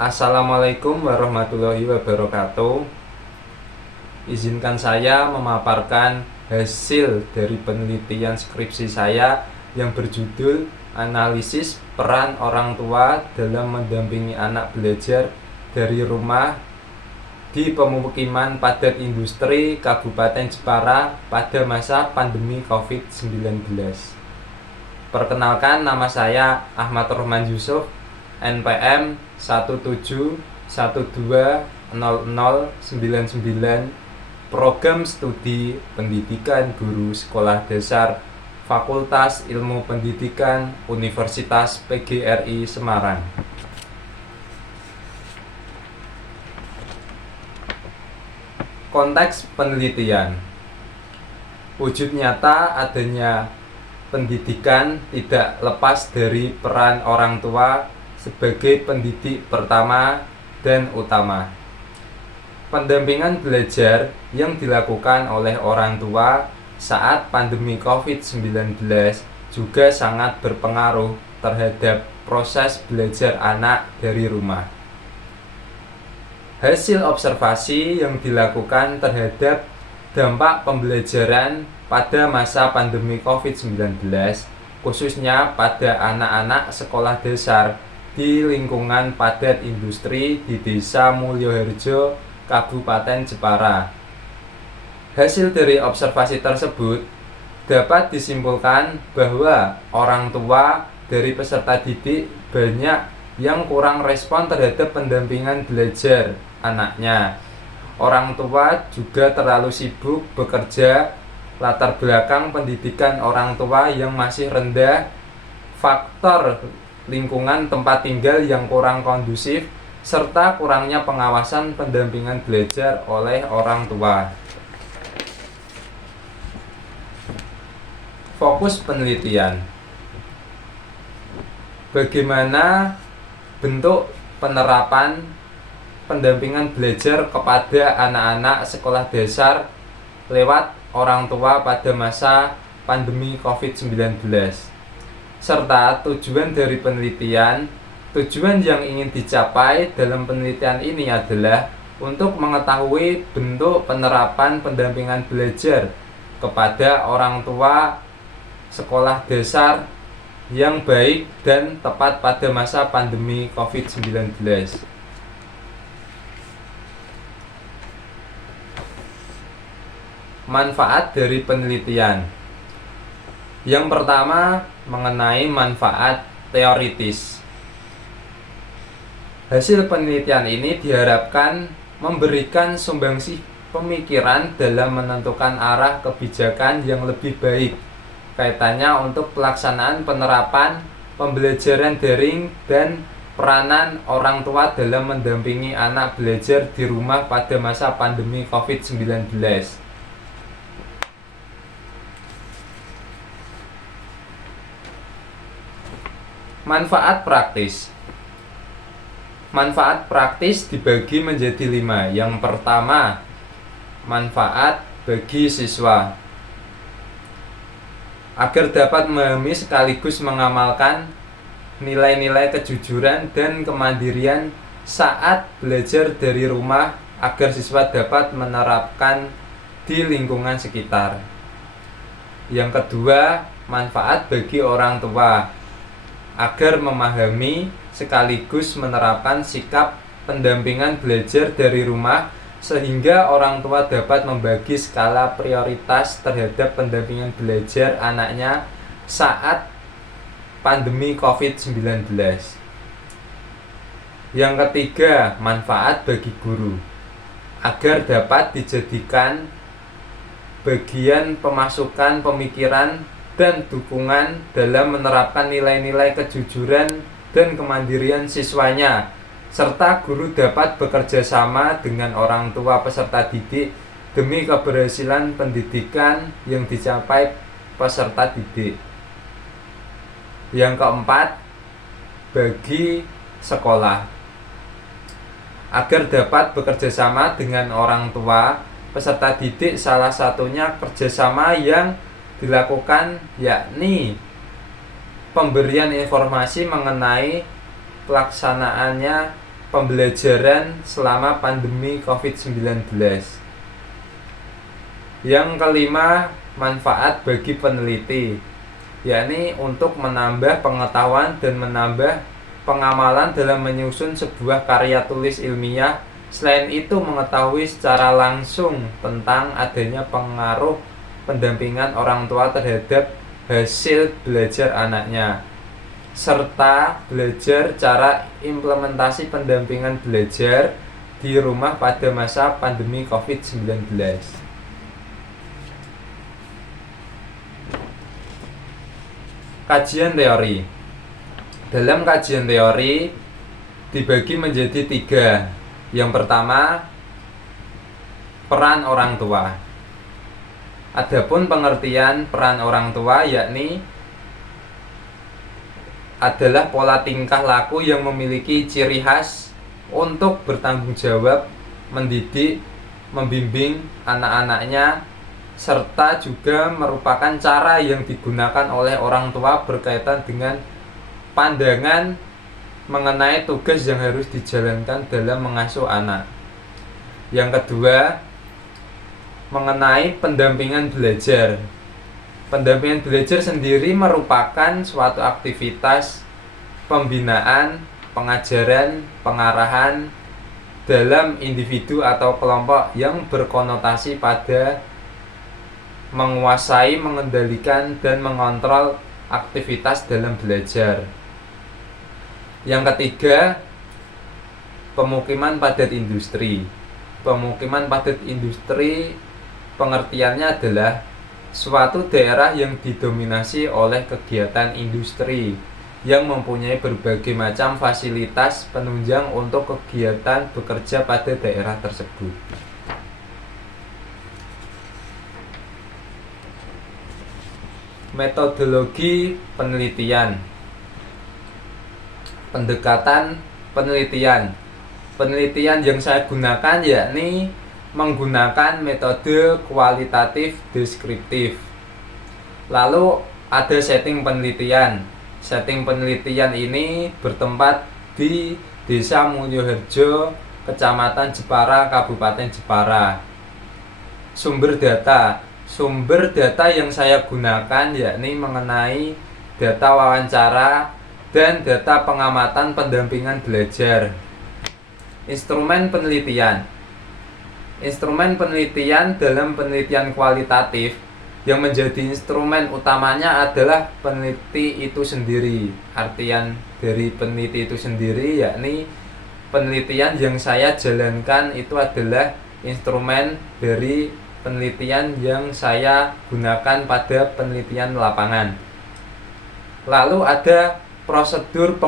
Assalamualaikum warahmatullahi wabarakatuh. Izinkan saya memaparkan hasil dari penelitian skripsi saya yang berjudul Analisis Peran Orang Tua dalam Mendampingi Anak Belajar dari Rumah di Pemukiman Padat Industri Kabupaten Jepara pada masa pandemi COVID-19. Perkenalkan, nama saya Ahmad Rohman Yusuf, NPM 171200099, Program Studi Pendidikan Guru Sekolah Dasar Fakultas Ilmu Pendidikan Universitas PGRI Semarang. Konteks penelitian: wujud nyata adanya pendidikan tidak lepas dari peran orang tua sebagai pendidik pertama dan utama. Pendampingan belajar yang dilakukan oleh orang tua saat pandemi COVID-19 juga sangat berpengaruh terhadap proses belajar anak dari rumah. Hasil observasi yang dilakukan terhadap dampak pembelajaran pada masa pandemi COVID-19, khususnya pada anak-anak sekolah dasar di lingkungan padat industri di Desa Mulyoharjo, Kabupaten Jepara. Hasil dari observasi tersebut dapat disimpulkan bahwa orang tua dari peserta didik banyak yang kurang respon terhadap pendampingan belajar anaknya. Orang tua juga terlalu sibuk bekerja, latar belakang pendidikan orang tua yang masih rendah, faktor lingkungan tempat tinggal yang kurang kondusif, serta kurangnya pengawasan pendampingan belajar oleh orang tua. Fokus penelitian: bagaimana bentuk penerapan pendampingan belajar kepada anak-anak sekolah dasar lewat orang tua pada masa pandemi COVID-19, serta tujuan dari penelitian. Tujuan yang ingin dicapai dalam penelitian ini adalah untuk mengetahui bentuk penerapan pendampingan belajar kepada orang tua sekolah dasar yang baik dan tepat pada masa pandemi COVID-19. Manfaat dari penelitian. Yang pertama, mengenai manfaat teoritis. Hasil penelitian ini diharapkan memberikan sumbangsih pemikiran dalam menentukan arah kebijakan yang lebih baik kaitannya untuk pelaksanaan penerapan pembelajaran daring dan peranan orang tua dalam mendampingi anak belajar di rumah pada masa pandemi COVID-19. Manfaat praktis. Manfaat praktis dibagi menjadi 5. Yang pertama, manfaat bagi siswa. Agar dapat memahami sekaligus mengamalkan nilai-nilai kejujuran dan kemandirian saat belajar dari rumah, agar siswa dapat menerapkan di lingkungan sekitar. Yang kedua, manfaat bagi orang tua. Agar memahami sekaligus menerapkan sikap pendampingan belajar dari rumah, sehingga orang tua dapat membagi skala prioritas terhadap pendampingan belajar anaknya saat pandemi COVID-19. Yang ketiga, manfaat bagi guru. Agar dapat dijadikan bagian pemasukan pemikiran dan dukungan dalam menerapkan nilai-nilai kejujuran dan kemandirian siswanya, serta guru dapat bekerja sama dengan orang tua peserta didik demi keberhasilan pendidikan yang dicapai peserta didik. Yang keempat, bagi sekolah. Agar dapat bekerja sama dengan orang tua peserta didik, salah satunya kerjasama yang dilakukan yakni pemberian informasi mengenai pelaksanaannya pembelajaran selama pandemi COVID-19. Yang kelima, manfaat bagi peneliti, yakni untuk menambah pengetahuan dan menambah pengamalan dalam menyusun sebuah karya tulis ilmiah. Selain itu, mengetahui secara langsung tentang adanya pengaruh pendampingan orang tua terhadap hasil belajar anaknya, serta belajar cara implementasi pendampingan belajar di rumah pada masa pandemi COVID-19. Kajian teori. Dalam kajian teori dibagi menjadi 3. Yang pertama, peran orang tua. Adapun pengertian peran orang tua yakni adalah pola tingkah laku yang memiliki ciri khas untuk bertanggung jawab, mendidik, membimbing anak-anaknya, serta juga merupakan cara yang digunakan oleh orang tua berkaitan dengan pandangan mengenai tugas yang harus dijalankan dalam mengasuh anak. Yang kedua, mengenai pendampingan belajar. Pendampingan belajar sendiri merupakan suatu aktivitas pembinaan, pengajaran, pengarahan dalam individu atau kelompok yang berkonotasi pada menguasai, mengendalikan, dan mengontrol aktivitas dalam belajar. Yang ketiga, pemukiman padat industri. Pemukiman padat industri pengertiannya adalah suatu daerah yang didominasi oleh kegiatan industri yang mempunyai berbagai macam fasilitas penunjang untuk kegiatan bekerja pada daerah tersebut. Metodologi penelitian. Pendekatan penelitian. Penelitian yang saya gunakan yakni menggunakan metode kualitatif deskriptif. Lalu ada setting penelitian. Setting penelitian ini bertempat di Desa Mulyoharjo, Kecamatan Jepara, Kabupaten Jepara. Sumber data. Sumber data yang saya gunakan yakni mengenai data wawancara dan data pengamatan pendampingan belajar. Instrumen penelitian. Instrumen penelitian dalam penelitian kualitatif yang menjadi instrumen utamanya adalah peneliti itu sendiri. Artian dari peneliti itu sendiri yakni penelitian yang saya jalankan itu adalah instrumen dari penelitian yang saya gunakan pada penelitian lapangan. Lalu ada prosedur